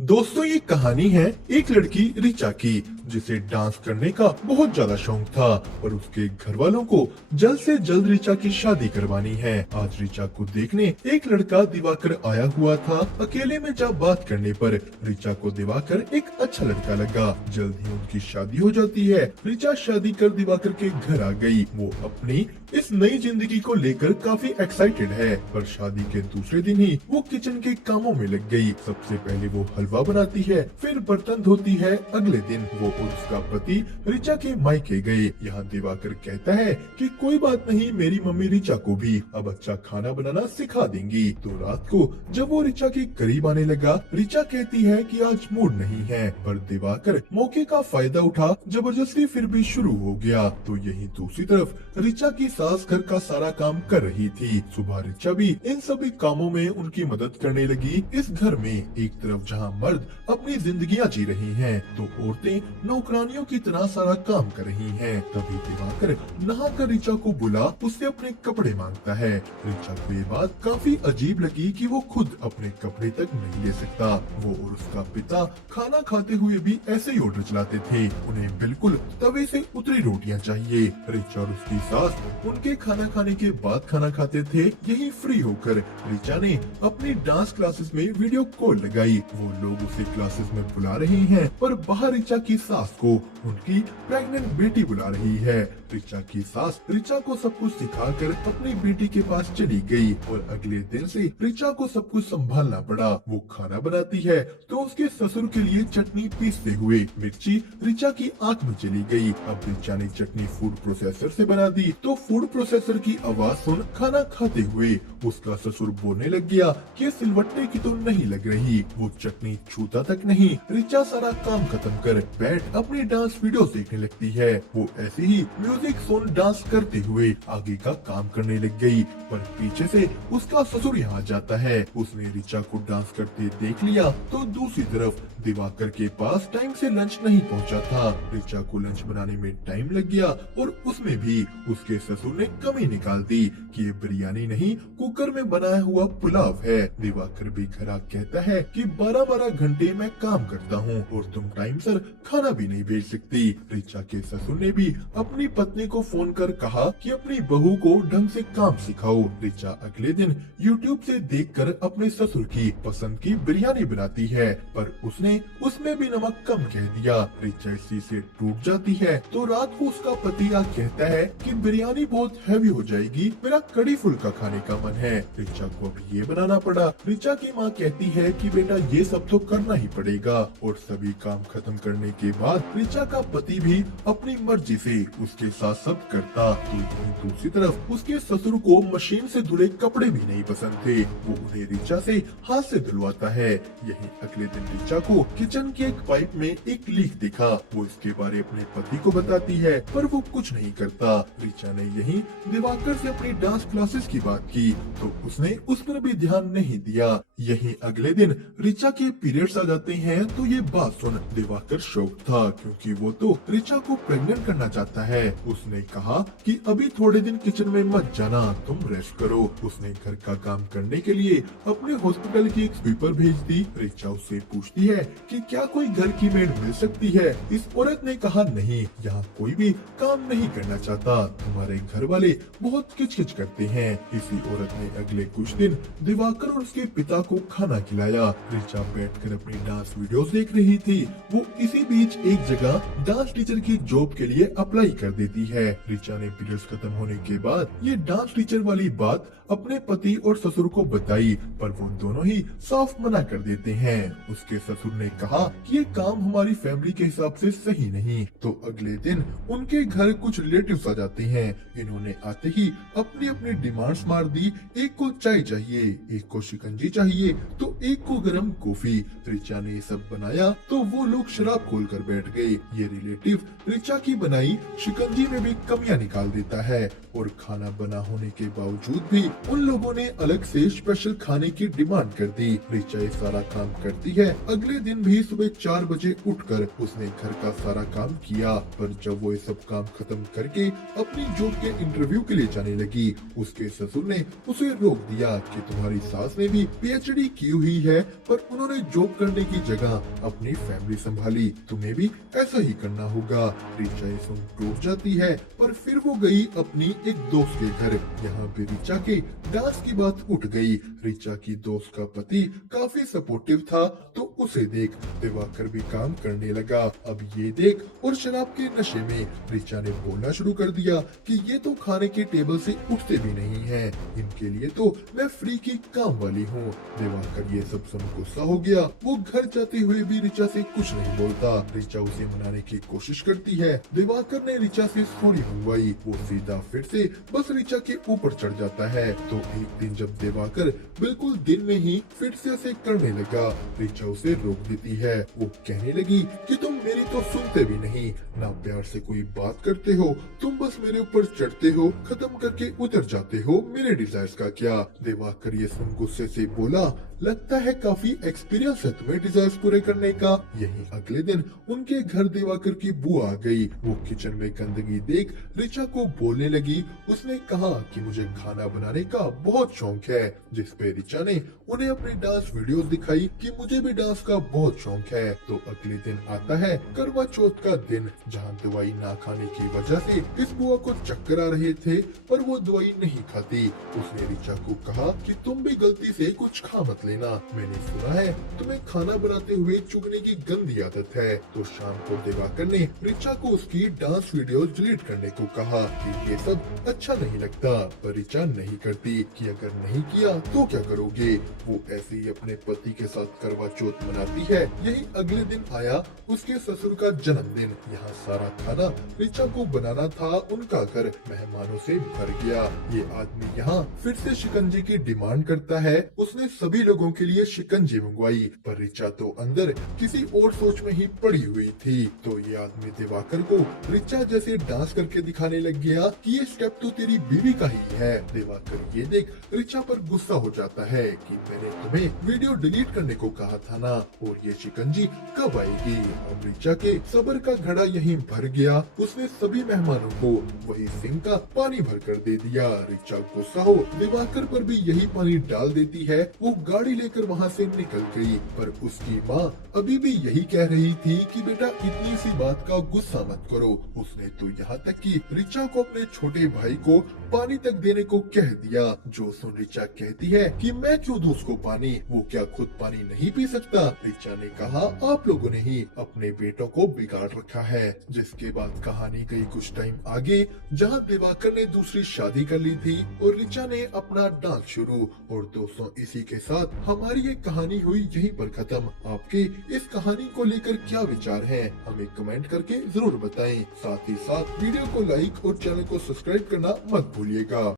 दोस्तों, ये कहानी है एक लड़की रिचा की, जिसे डांस करने का बहुत ज्यादा शौक था और उसके घर वालों को जल्द से जल्द रिचा की शादी करवानी है। आज रिचा को देखने एक लड़का दिवाकर आया हुआ था। अकेले में जब बात करने पर रिचा को दिवाकर एक अच्छा लड़का लगा। जल्द ही उनकी शादी हो जाती है। रिचा शादी कर दिवाकर के घर आ गई। वो अपनी इस नई जिंदगी को लेकर काफी एक्साइटेड है, पर शादी के दूसरे दिन ही वो किचन के कामों में लग गई। सबसे पहले वो हलवा बनाती है, फिर बर्तन धोती है। अगले दिन वो और उसका पति रिचा के मायके गए। यहाँ दिवाकर कहता है कि कोई बात नहीं, मेरी मम्मी रिचा को भी अब अच्छा खाना बनाना सिखा देंगी। तो रात को जब वो रिचा के करीब आने लगा, रिचा कहती है कि आज मूड नहीं है, पर दिवाकर मौके का फायदा उठा जबरदस्ती फिर भी शुरू हो गया। तो यही दूसरी तरफ रिचा की सास घर का सारा काम कर रही थी। सुबह रिचा भी इन सभी कामों में उनकी मदद करने लगी। इस घर में एक तरफ जहाँ मर्द अपनी जिंदगियां जी रही हैं, तो औरतें नौकरानियों की तरह सारा काम कर रही हैं। तभी दिवाकर नहाकर रिचा को बुला उससे अपने कपड़े मांगता है। रिचा को ये बात काफी अजीब लगी कि वो खुद अपने कपड़े तक नहीं ले सकता। वो और उसका पिता खाना खाते हुए भी ऐसे ही ऑर्डर चलाते थे। उन्हें बिल्कुल तवे से उतरी रोटियां चाहिए। रिचा और उसकी सास उनके खाना खाने के बाद खाना खाते थे। यही फ्री होकर रिचा ने अपनी डांस क्लासेस में वीडियो कॉल लगाई। वो लोग उसे क्लासेस में बुला रहे हैं, पर बाहर रिचा की सास को उनकी प्रेग्नेंट बेटी बुला रही है। रिचा की सास रिचा को सब कुछ सिखाकर अपनी बेटी के पास चली गई और अगले दिन से रिचा को सब कुछ संभालना पड़ा। वो खाना बनाती है तो उसके ससुर के लिए चटनी पीसते हुए मिर्ची रिचा की आंख में चली गई। अब रिचा ने चटनी फूड प्रोसेसर से बना दी, तो फूड प्रोसेसर की आवाज सुन खाना खाते हुए उसका ससुर बोलने लग गया कि सिलवट्टे की तो नहीं लग रही। वो चटनी छूता तक नहीं। रिचा सारा काम खत्म कर बैठ अपनी डांस वीडियो देखने लगती है। वो ऐसे ही म्यूजिक सुन डांस करते हुए आगे का काम करने लग गई, पर पीछे से उसका ससुर यहाँ जाता है। उसने रिचा को डांस करते देख लिया, तो दूसरी तरफ दिवाकर के पास टाइम से लंच नहीं पहुंचा था। रिचा को लंच बनाने में टाइम लग गया और उसमें भी उसके ससुर ने कमी निकाल दी कि ये बिरयानी नहीं, कुकर में बनाया हुआ पुलाव है। दिवाकर भी खरा कहता है कि 12-12 घंटे मैं काम करता हूँ और तुम टाइम सर खाना भी नहीं भेज सकती। रिचा के ससुर ने भी अपनी पत्नी को फोन कर कहा कि अपनी बहू को ढंग से काम सिखाओ। रिचा अगले दिन YouTube से देखकर अपने ससुर की पसंद की बिरयानी बनाती है, पर उसमें भी नमक कम कह दिया। रिचा इसी से टूट जाती है। तो रात को उसका पति आ कहता है कि बिरयानी बहुत हैवी हो जाएगी, मेरा कड़ी फुल्का खाने का मन है। रिचा को अब ये बनाना पड़ा। रिचा की माँ कहती है कि बेटा ये सब तो करना ही पड़ेगा, और सभी काम खत्म करने के बाद रिचा का पति भी अपनी मर्जी से उसके साथ सब करता। तो वहीं दूसरी तरफ उसके ससुर को मशीन से धुले कपड़े भी नहीं पसंद थे। वो उन्हें रिचा से हाथ से धुलवाता है। यही अगले दिन रिचा को किचन के एक पाइप में एक लीक दिखा। वो इसके बारे अपने पति को बताती है, पर वो कुछ नहीं करता। रिचा ने यही दिवाकर से अपनी डांस क्लासेस की बात की, तो उसने उस पर भी ध्यान नहीं दिया। यही अगले दिन रिचा के पीरियड्स आ जाते हैं, तो ये बात सुन दिवाकर शौक था, क्योंकि वो तो रिचा को प्रेग्नेंट करना चाहता है। उसने कहा कि अभी थोड़े दिन किचन में मत जाना, तुम रेस्ट करो। उसने घर का काम करने के लिए अपने हॉस्पिटल की एक स्वीपर भेज दी। रिचा उससे पूछती है कि क्या कोई घर की मेड मिल सकती है। इस औरत ने कहा नहीं, यहाँ कोई भी काम नहीं करना चाहता, तुम्हारे घर वाले बहुत किचकिच करते हैं। इसी औरत ने अगले कुछ दिन दिवाकर और उसके पिता को खाना खिलाया। रिचा बैठकर अपनी डांस वीडियोस देख रही थी। वो इसी बीच एक जगह डांस टीचर की जॉब के लिए अप्लाई कर देती है। रिचा ने पीरियड्स खत्म होने के बाद ये डांस टीचर वाली बात अपने पति और ससुर को बताई, पर वो दोनों ही साफ मना कर देते हैं। उसके ससुर ने कहा कि ये काम हमारी फैमिली के हिसाब से सही नहीं। तो अगले दिन उनके घर कुछ रिलेटिव्स आ जाते हैं। इन्होंने आते ही अपनी अपनी डिमांड्स मार दी। एक को चाय चाहिए, एक को शिकंजी चाहिए, तो एक को गरम कॉफी। रिचा ने ये सब बनाया तो वो लोग शराब खोल कर बैठ गए। ये रिलेटिव रिचा की बनाई शिकंजी में भी कमियां निकाल देता है, और खाना बना होने के बावजूद भी उन लोगों ने अलग से स्पेशल खाने की डिमांड कर दी। रिचा ये सारा काम करती है। अगले दिन भी सुबह 4 बजे उठकर उसने घर का सारा काम किया, पर जब वो ये सब काम खत्म करके अपनी जॉब के इंटरव्यू के लिए जाने लगी, उसके ससुर ने उसे रोक दिया कि तुम्हारी सास ने भी PhD की हुई है, पर उन्होंने जॉब करने की जगह अपनी फैमिली संभाली। तुम्हें भी ऐसा ही करना होगा। रिचा ये सुन टूट जाती है, पर फिर वो गई अपनी एक दोस्त के घर। यहाँ पे रिचा के डांस की बात उठ गई। रिचा की दोस्त का पति काफी सपोर्टिव था, तो उसे देख दिवाकर भी काम करने लगा। अब ये देख और शराब के नशे में रिचा ने बोलना शुरू कर दिया कि ये तो खाने के टेबल से उठते भी नहीं हैं। इनके लिए तो मैं फ्री की काम वाली हूँ। दिवाकर ये सब सुन गुस्सा हो गया। वो घर जाते हुए भी रिचा से कुछ नहीं बोलता। रिचा उसे मनाने की कोशिश करती है। दिवाकर ने रिचा से सॉरी मंगवाई। वो सीधा फिर से बस रिचा के ऊपर चढ़ जाता है। तो एक दिन जब दिवाकर बिल्कुल दिन में ही फिर से उसे करने लगा, रिचा उसे रोक देती है। वो कहने लगी कि तुम मेरी तो सुनते भी नहीं, ना प्यार से कोई बात करते हो, तुम बस मेरे ऊपर चढ़ते हो, खत्म करके उतर जाते हो। मेरे डिजायर्स का क्या? दिवाकर ये सुन गुस्से से बोला, लगता है काफी एक्सपीरियंस है तुम्हें डिजायर्स पूरे करने का। यही अगले दिन उनके घर दिवाकर की बुआ आ गई। वो किचन में गंदगी देख रिचा को बोलने लगी। उसने कहा कि मुझे खाना बनाने का बहुत शौक है, जिस पे रिचा ने उन्हें अपनी डांस वीडियोस दिखाई कि मुझे भी डांस का बहुत शौक है। तो अगले दिन आता है करवा चौथ का दिन, जहाँ दवाई ना खाने की वजह से इस बुआ को चक्कर आ रहे थे, पर वो दवाई नहीं खाती। उसने रिचा को कहा कि तुम भी गलती से कुछ खा मत लेना, मैंने सुना है तुम्हें खाना बनाते हुए चुगने की गंदी आदत है। तो शाम को दिवाकर ने रिचा को उसकी डांस वीडियो डिलीट करने को कहा कि ये सब अच्छा नहीं लगता, पर रिचा नहीं करती कि अगर नहीं किया तो क्या करोगे। वो ऐसे ही अपने पति के साथ करवा चौथ मनाती है। यही अगले दिन आया उसके ससुर का जन्मदिन। यहाँ सारा खाना रिचा को बनाना था। उनका घर मेहमानों से भर गया। ये आदमी यहाँ फिर से शिकंजी की डिमांड करता है। उसने सभी लोगों के लिए शिकंजी मंगवाई, पर रिचा तो अंदर किसी और सोच में ही पड़ी हुई थी। तो ये आदमी दिवाकर को रिचा जैसे डांस करके दिखाने लग गया कि ये स्टेप तो तेरी बीवी का ही है। दिवाकर ये देख रिचा पर गुस्सा हो जाता है कि मैंने तुम्हें वीडियो डिलीट करने को कहा था ना, और ये शिकंजी कब आएगी। अब रिचा के सब्र का घड़ा यहीं भर गया। उसने सभी मेहमानों को वही सिंक का पानी भर कर दे दिया। रिचा गुस्सा हो दिवाकर पर भी यही पानी डाल देती है। वो गाड़ी लेकर वहाँ से निकल गई, पर उसकी माँ अभी भी यही कह रही थी कि बेटा इतनी सी बात का गुस्सा मत करो। उसने तो यहाँ तक कि रिचा को अपने छोटे भाई को पानी तक देने को कह दिया। जो सुन रिचा कहती है कि मैं क्यों दूं उसको पानी, वो क्या खुद पानी नहीं पी सकता। रिचा ने कहा आप लोगों ने ही अपने बेटों को बिगाड़ रखा है। जिसके बाद कहानी गई कुछ टाइम आगे, जहाँ दिवाकर ने दूसरी शादी कर ली थी और रिचा ने अपना डांस शुरू। और दोस्तों इसी के साथ हमारी ये कहानी हुई यहीं पर खत्म। आपके इस कहानी को लेकर क्या विचार हैं, हमें कमेंट करके जरूर बताएं। साथ ही साथ वीडियो को लाइक और चैनल को सब्सक्राइब करना मत भूलिएगा।